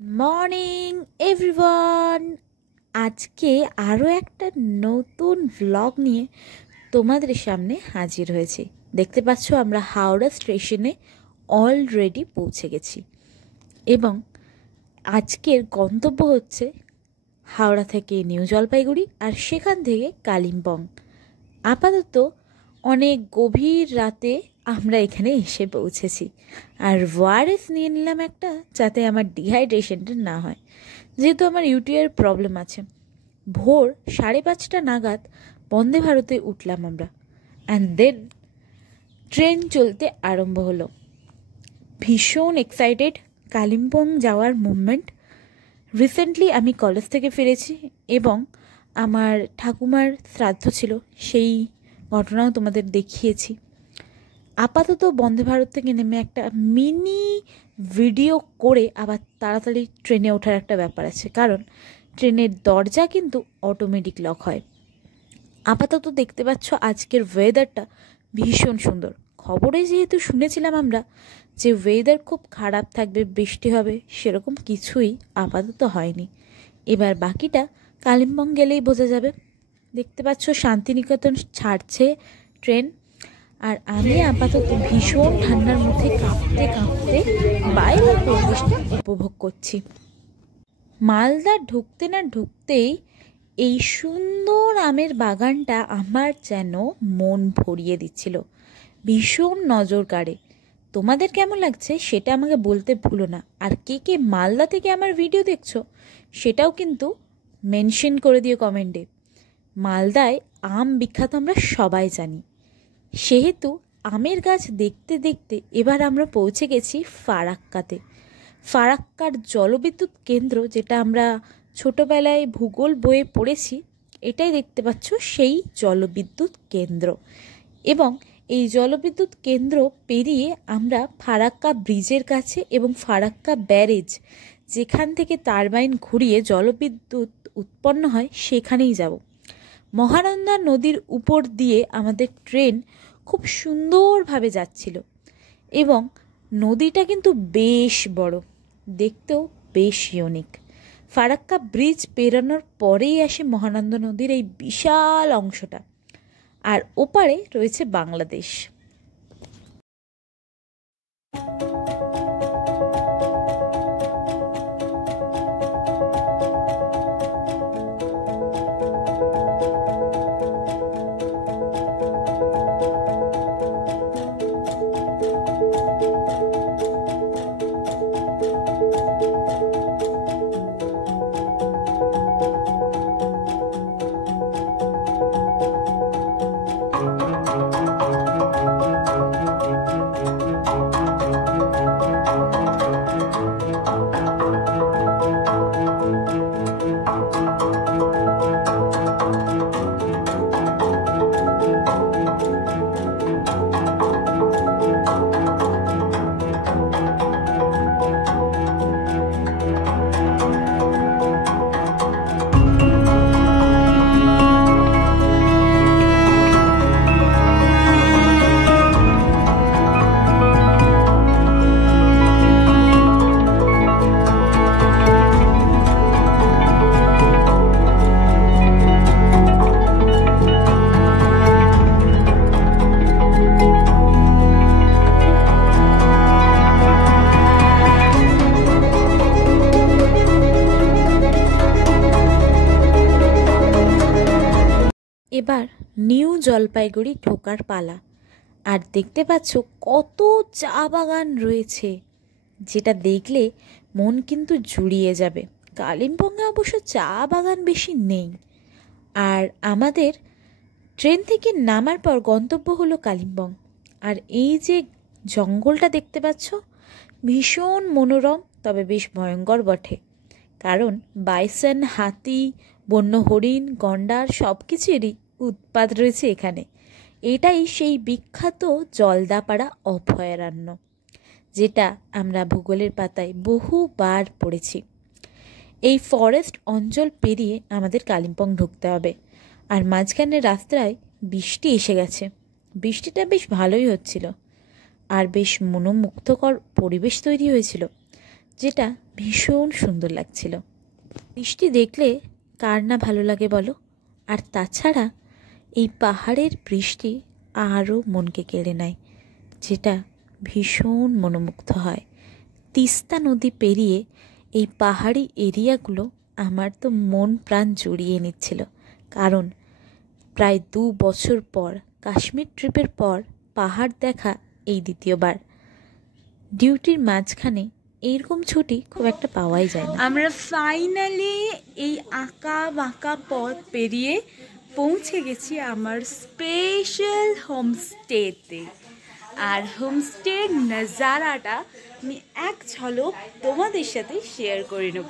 Morning everyone. আজকে আরও একটা নতুন ভ্লগ নিয়ে তোমাদের সামনে হাজির হয়েছি। দেখতে পাচ্ছ আমরা হাওড়া স্টেশনে অলরেডি পৌঁছে গেছি এবং আজকের গন্তব্য হচ্ছে হাওড়া থেকে নিউ জলপাইগুড়ি আর সেখান থেকে কালিম্পং। আপাতত অনেক গভীর রাতে আমরা এখানে এসে পৌঁছেছি আর ওআরএস নিয়ে নিলাম একটা, যাতে আমার ডিহাইড্রেশনটা না হয়, যেহেতু আমার ইউটিআইয়ের প্রবলেম আছে। ভোর 5:30 নাগাদ বন্দে ভারতে উঠলাম আমরা, অ্যান্ড দেন ট্রেন চলতে আরম্ভ হলো। ভীষণ এক্সাইটেড কালিম্পং যাওয়ার মুভমেন্ট। রিসেন্টলি আমি কলেজ থেকে ফিরেছি এবং আমার ঠাকুমার শ্রাদ্ধ ছিল, সেই ঘটনাও তোমাদের দেখিয়েছি। আপাতত বন্দে ভারত থেকে নেমে একটা মিনি ভিডিও করে আবার তাড়াতাড়ি ট্রেনে ওঠার একটা ব্যাপার আছে, কারণ ট্রেনের দরজা কিন্তু অটোমেটিক লক হয়। আপাতত দেখতে পাচ্ছ আজকের ওয়েদারটা ভীষণ সুন্দর। খবরে যেহেতু শুনেছিলাম আমরা যে ওয়েদার খুব খারাপ থাকবে, বৃষ্টি হবে, সেরকম কিছুই আপাতত হয়নি। এবার বাকিটা কালিম্পং গেলেই বোঝা যাবে। দেখতে পাচ্ছ শান্তিনিকেতন ছাড়ছে ট্রেন, আর আমি আপাতত ভীষণ ঠান্ডার মধ্যে কাঁপতে কাঁপতে বাইরের পরিবেশটা উপভোগ করছি। মালদা ঢুকতে না ঢুকতেই এই সুন্দর আমের বাগানটা আমার যেন মন ভরিয়ে দিচ্ছিল, ভীষণ নজর কাড়ে। তোমাদের কেমন লাগছে সেটা আমাকে বলতে ভুলো না, আর কে কে মালদা থেকে আমার ভিডিও দেখছো সেটাও কিন্তু মেনশন করে দিও কমেন্টে। মালদায় আম বিখ্যাত আমরা সবাই জানি, সেহেতু আমের গাছ দেখতে দেখতে এবার আমরা পৌঁছে গেছি ফারাক্কাতে। ফারাক্কার জলবিদ্যুৎ কেন্দ্র, যেটা আমরা ছোটোবেলায় ভূগোল বইয়ে পড়েছি, এটাই দেখতে পাচ্ছ সেই জলবিদ্যুৎ কেন্দ্র। এবং এই জলবিদ্যুৎ কেন্দ্র পেরিয়ে আমরা ফারাক্কা ব্রিজের কাছে এবং ফারাক্কা ব্যারেজ, যেখান থেকে টারবাইন ঘুরিয়ে জলবিদ্যুৎ উৎপন্ন হয়, সেখানেই যাব। মহানন্দা নদীর উপর দিয়ে আমাদের ট্রেন খুব সুন্দরভাবে যাচ্ছিল এবং নদীটা কিন্তু বেশ বড়, দেখতেও বেশ ইউনিক। ফারাক্কা ব্রিজ পেরোনোর পরেই আসে মহানন্দা নদীর এই বিশাল অংশটা, আর ওপারে রয়েছে বাংলাদেশ। এবার নিউ জলপাইগুড়ি ঢোকার পালা, আর দেখতে পাচ্ছ কত চা বাগান রয়েছে, যেটা দেখলে মন কিন্তু জুড়িয়ে যাবে। কালিম্পংয়ে অবশ্য চা বাগান বেশি নেই। আর আমাদের ট্রেন থেকে নামার পর গন্তব্য হলো কালিম্পং। আর এই যে জঙ্গলটা দেখতে পাচ্ছ, ভীষণ মনোরম, তবে বেশ ভয়ঙ্কর বটে, কারণ বাইসন, হাতি, বন্য হরিণ, গন্ডার সব কিছুরই উৎপাত রয়েছে এখানে। এটাই সেই বিখ্যাত জলদাপাড়া অভয়ারণ্য, যেটা আমরা ভূগোলের পাতায় বহুবার পড়েছি। এই ফরেস্ট অঞ্চল পেরিয়ে আমাদের কালিম্পং ঢুকতে হবে, আর মাঝখানে রাস্তায় বৃষ্টি এসে গেছে। বৃষ্টিটা বেশ ভালোই হচ্ছিল, আর বেশ মনোমুগ্ধকর পরিবেশ তৈরি হয়েছিল। যেটা ভীষণ সুন্দর লাগছিল। বৃষ্টি দেখলে কার না ভালো লাগে বলো? আর তাছাড়া এই পাহাড়ের বৃষ্টি আরও মনকে কেড়ে নেয়, যেটা ভীষণ মনোমুগ্ধ হয়। তিস্তা নদী পেরিয়ে এই পাহাড়ি এরিয়াগুলো আমার তো মন প্রাণ জুড়িয়ে নিচ্ছিল। কারণ প্রায় 2 বছর পর, কাশ্মীর ট্রিপের পর পাহাড় দেখা এই দ্বিতীয়বার। ডিউটির মাঝখানে এইরকম ছুটি খুব একটা পাওয়াই যায় না। আমরা ফাইনালি এই আঁকা বাঁকা পথ পেরিয়ে পৌঁছে গেছি আমার স্পেশাল হোমস্টেতে। আর হোমস্টের নজারাটা আমি এক ঝলক তোমাদের সাথে শেয়ার করে নেব।